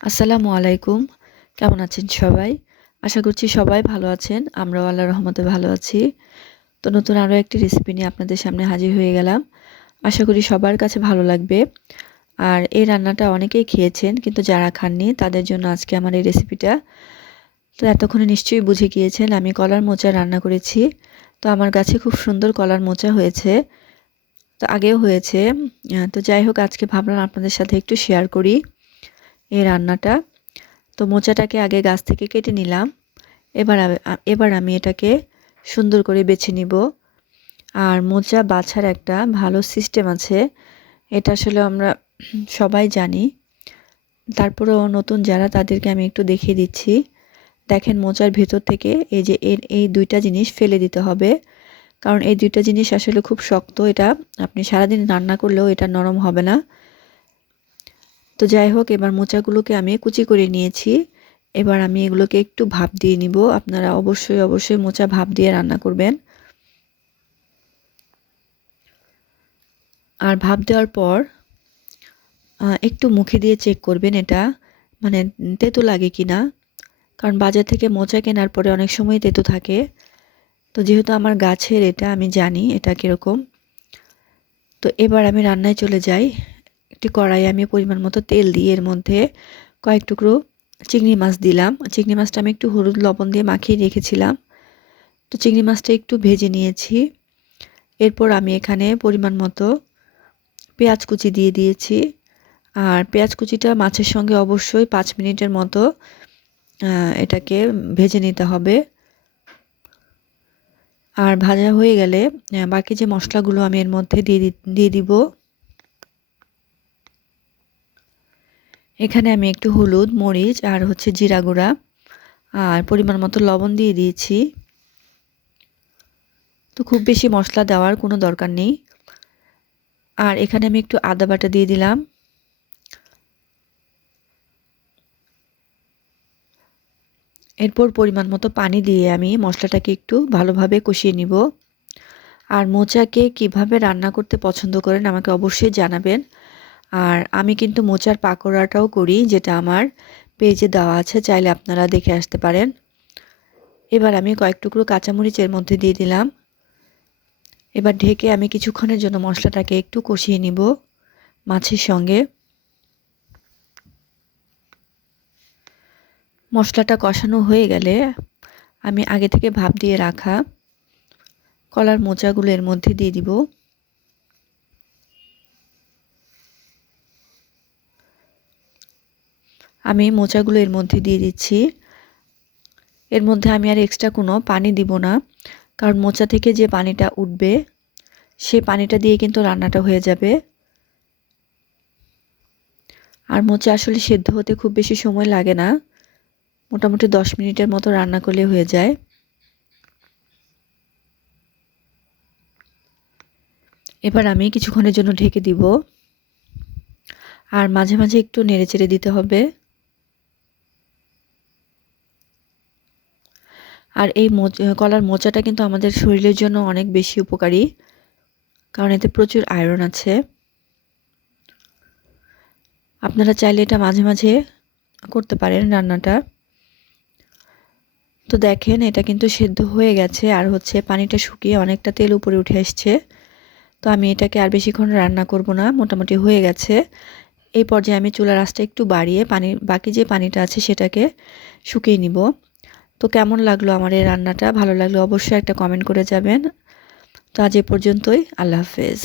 আসসালামু আলাইকুম। কেমন আছেন সবাই? আশা করছি সবাই ভালো আছেন। আমরাও আল্লাহর রহমতে ভালো আছি। তো নতুন আরও একটি রেসিপি নিয়ে আপনাদের সামনে হাজির হয়ে গেলাম। আশা করি সবার কাছে ভালো লাগবে। আর এই রান্নাটা অনেকেই খেয়েছেন, কিন্তু যারা খাননি তাদের জন্য আজকে আমার এই রেসিপিটা। তো এতক্ষণে নিশ্চয়ই বুঝে গিয়েছেন আমি কলার মোচা রান্না করেছি। তো আমার গাছে খুব সুন্দর কলার মোচা হয়েছে। তো আগেও হয়েছে। তো যাই হোক, আজকে ভাবলাম আপনাদের সাথে একটু শেয়ার করি এই রান্নাটা। তো মোচাটাকে আগে গাছ থেকে কেটে নিলাম। এবার আমি এটাকে সুন্দর করে বেছে নিব। আর মোচা বাছার একটা ভালো সিস্টেম আছে, এটা আসলে আমরা সবাই জানি। তারপরেও নতুন যারা, তাদেরকে আমি একটু দেখিয়ে দিচ্ছি। দেখেন, মোচার ভেতর থেকে এই দুইটা জিনিস ফেলে দিতে হবে, কারণ এই দুইটা জিনিস আসলে খুব শক্ত। এটা আপনি সারাদিন রান্না করলেও এটা নরম হবে না। তো যাই হোক, এবার মোচাগুলোকে আমি কুচি করে নিয়েছি। এবার আমি এগুলোকে একটু ভাপ দিয়ে নিব। আপনারা অবশ্যই মোচা ভাপ দিয়ে রান্না করবেন। আর ভাপ দেওয়ার পর একটু মুখে দিয়ে চেক করবেন এটা মানে তেতো লাগে কিনা, কারণ বাজার থেকে মোচা কেনার পরে অনেক সময় তেতো থাকে। তো যেহেতু আমার গাছের এটা, আমি জানি এটা কীরকম। তো এবার আমি রান্নায় চলে যাই। একটি কড়াইয়ে আমি পরিমাণ মতো তেল দিয়ে এর মধ্যে কয়েক টুকরো চিংড়ি মাছ দিলাম। চিংড়ি মাছটা আমি একটু হলুদ লবণ দিয়ে মাখিয়ে রেখেছিলাম। তো চিংড়ি মাছটা একটু ভেজে নিয়েছি। এরপর আমি এখানে পরিমাণ মতো পেঁয়াজ কুচি দিয়ে দিয়েছি। আর পেঁয়াজ কুচিটা মাছের সঙ্গে অবশ্যই 5 মিনিটের মতো এটাকে ভেজে নিতে হবে। আর ভাজা হয়ে গেলে বাকি যে মশলাগুলো আমি এর মধ্যে দিয়ে দিব। এখানে আমি একটু হলুদ, মরিচ আর জিরা গুঁড়া আর পরিমাণ মতো লবণ দিয়ে দিয়েছি। তো খুব বেশি মশলা দেওয়ার কোনো দরকার নেই। আর এখানে আমি একটু আদা বাটা দিয়ে দিলাম। এরপর পরিমাণ মতো পানি দিয়ে আমি মশলাটাকে একটু ভালোভাবে কষিয়ে নিব। আর মোচাকে কিভাবে রান্না করতে পছন্দ করেন আমাকে অবশ্যই জানাবেন। আর আমি কিন্তু মোচার পাকোড়াটাও করি, যেটা আমার পেজে দেওয়া আছে, চাইলে আপনারা দেখে আসতে পারেন। এবার আমি কয়েক টুকরো কাঁচামরিচের মধ্যে দিয়ে দিলাম। এবার ঢেকে আমি কিছুক্ষণের জন্য মশলাটাকে একটু কষিয়ে নিব মাছের সঙ্গে। মশলাটা কষানো হয়ে গেলে আমি আগে থেকে ভাপ দিয়ে রাখা কলার মোচাগুলো এর মধ্যে দিয়ে দিব। আমি মোচাগুলো এর মধ্যে দিয়ে দিচ্ছি। এর মধ্যে আমি আর এক্সট্রা কোনো পানি দিব না, কারণ মোচা থেকে যে পানিটা উঠবে সেই পানিটা দিয়ে কিন্তু রান্নাটা হয়ে যাবে। আর মোচা আসলে সেদ্ধ হতে খুব বেশি সময় লাগে না, মোটামুটি 10 মিনিটের মতো রান্না করলে হয়ে যায়। এবার আমি কিছুক্ষণের জন্য ঢেকে দিব। আর মাঝে মাঝে একটু নেড়েচেড়ে দিতে হবে। আর এই কলার মোচাটা কিন্তু আমাদের শরীরের জন্য অনেক বেশি উপকারী, কারণ এতে প্রচুর আয়রন আছে। আপনারা চাইলে এটা মাঝে মাঝে করতে পারেন রান্নাটা। তো দেখেন, এটা কিন্তু সেদ্ধ হয়ে গেছে আর পানিটা শুকিয়ে অনেকটা তেল উপরে উঠে আসছে। তো আমি এটাকে আর বেশিক্ষণ রান্না করব না, মোটামুটি হয়ে গেছে। এই পর্যায়ে আমি চুলার আঁচটা একটু বাড়িয়ে বাকি যে পানিটা আছে সেটাকে শুকিয়ে নিব। তো কেমন লাগলো আমার এই রান্নাটা? ভালো লাগলে অবশ্যই একটা কমেন্ট করে যাবেন। তো আজ এ পর্যন্তই। আল্লাহ হাফেজ।